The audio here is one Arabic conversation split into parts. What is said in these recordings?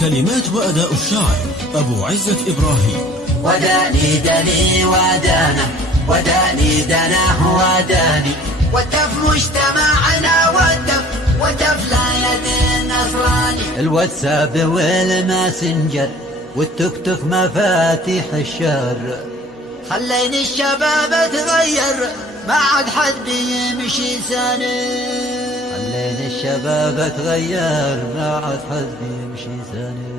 كلمات وأداء الشاعر أبو عزة إبراهيم. وداني دني ودانا، وداني دناه وداني، والدف مجتمعنا والدف لا يد النصراني. الواتساب والماسنجر والتوك توك مفاتيح الشر، خليني الشباب تغير ما عاد حد بيمشي سنة. خليني الشباب تغير ما عاد حد بيمشي سنة.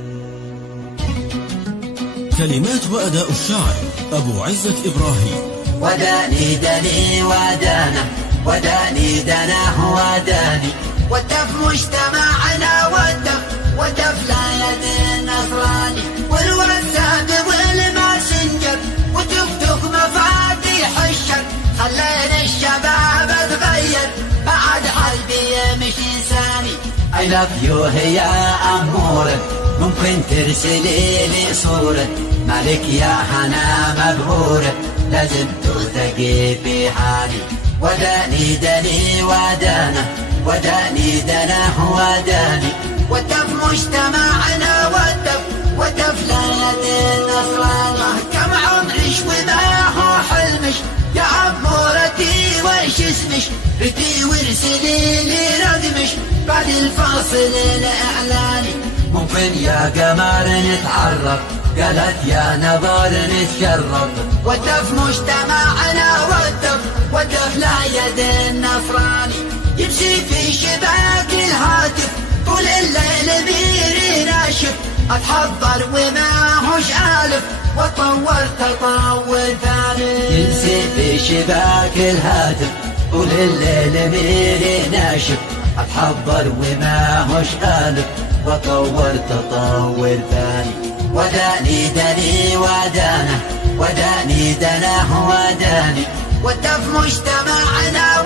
كلمات وأداء الشاعر أبو عزة إبراهيم. وداني دني ودانا، وداني دناه وداني، والدف مجتمعنا والدف لا يد النصراني. والواتساب والماسنجر والتوك توك مفاتيح الشر، خلينا الشباب تغير ما عاد قلبي يمشي ثاني. I love you هي أمورك، ممكن ترسلي لي صورة، مالك يا حنا مبهورة، لازم ترتقي في حالي. وداني دني ودانا، وداني دناه وداني، والدف مجتمعنا والدف لا يد النصراني. كم عمرش وما هو حلمش يا عمورتي، وش اسمش بدي وارسلي لي رقمش بعد الفاصل الإعلاني. ممكن يا قمر نتعرف، قالت يا نظر نتشرف، والدف مجتمعنا والدف لا يد النصراني. يمشي في شباك الهاتف طول الليل بيري ناشف، اتحضر وما هوش آلف واتطور تطور ثاني. يمشي في شباك الهاتف طول الليل بيري ناشف، اتحضر وما هوش آلف وطور تطور ثاني. وداني دني ودانا، وداني دناه وداني، والدف مجتمعنا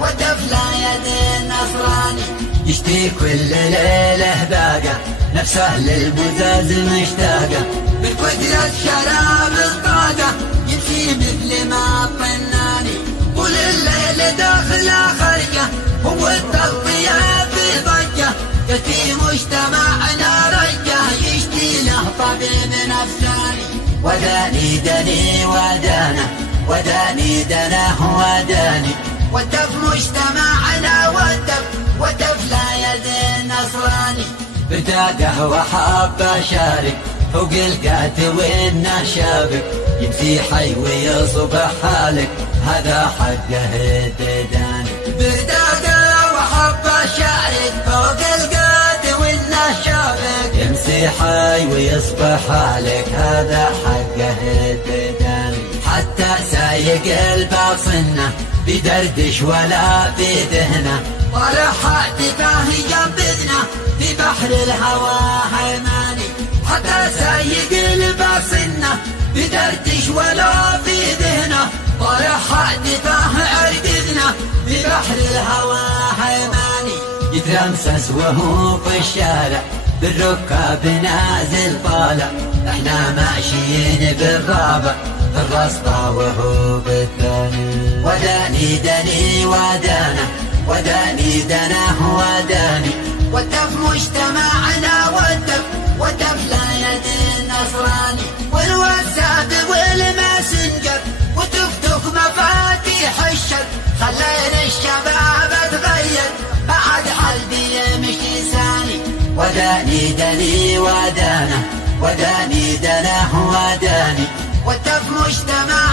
والدف لا يد النصراني. يشتي كل ليلة باقة نفسه للبزاز مشتاقة، من قدرة شراب الطاقة يمشي مثل ما الطناني. طول الليل داخله خرجة هو التغطية في ضجة، في مجتمعنا رجة يشتي له طبيب نفساني. وداني دني ودانا، وداني دناه وداني، والدف مجتمعنا والدف لا يد النصراني. بدا قهوة حابة شارك فوق القات وإنه شابك، يمسي حي ويصبح حالك هذا حقه الديداني. بدا قهوة حابة شارك فوق القات وإنه شابك، يمسي حي ويصبح حالك هذا حقه الديداني. حتى سايق الباصنة بدردش ولا بذهنه، طالع حادثه ينبذنا في بحر الهوى حيماني. حتى سايق الباصنة بدردش ولا بذهنه، طالع حادثه ينبذنا في بحر الهوى حيماني. يترمسس وهو في الشارع بالركاب نازل طالع، احنا ماشيين بالرابع في الرصفة وهو بالثاني. وداني دني ودانا، وداني دناه وداني، والدف مجتمعنا والدف لا يد النصراني. والواتساب والماسنجر والتوك توك مفاتيح الشر، خلينا الشباب تغير ما عاد قلبي يمشي ثاني. وداني دني ودانا، وداني دناه وداني، والدف مجتمع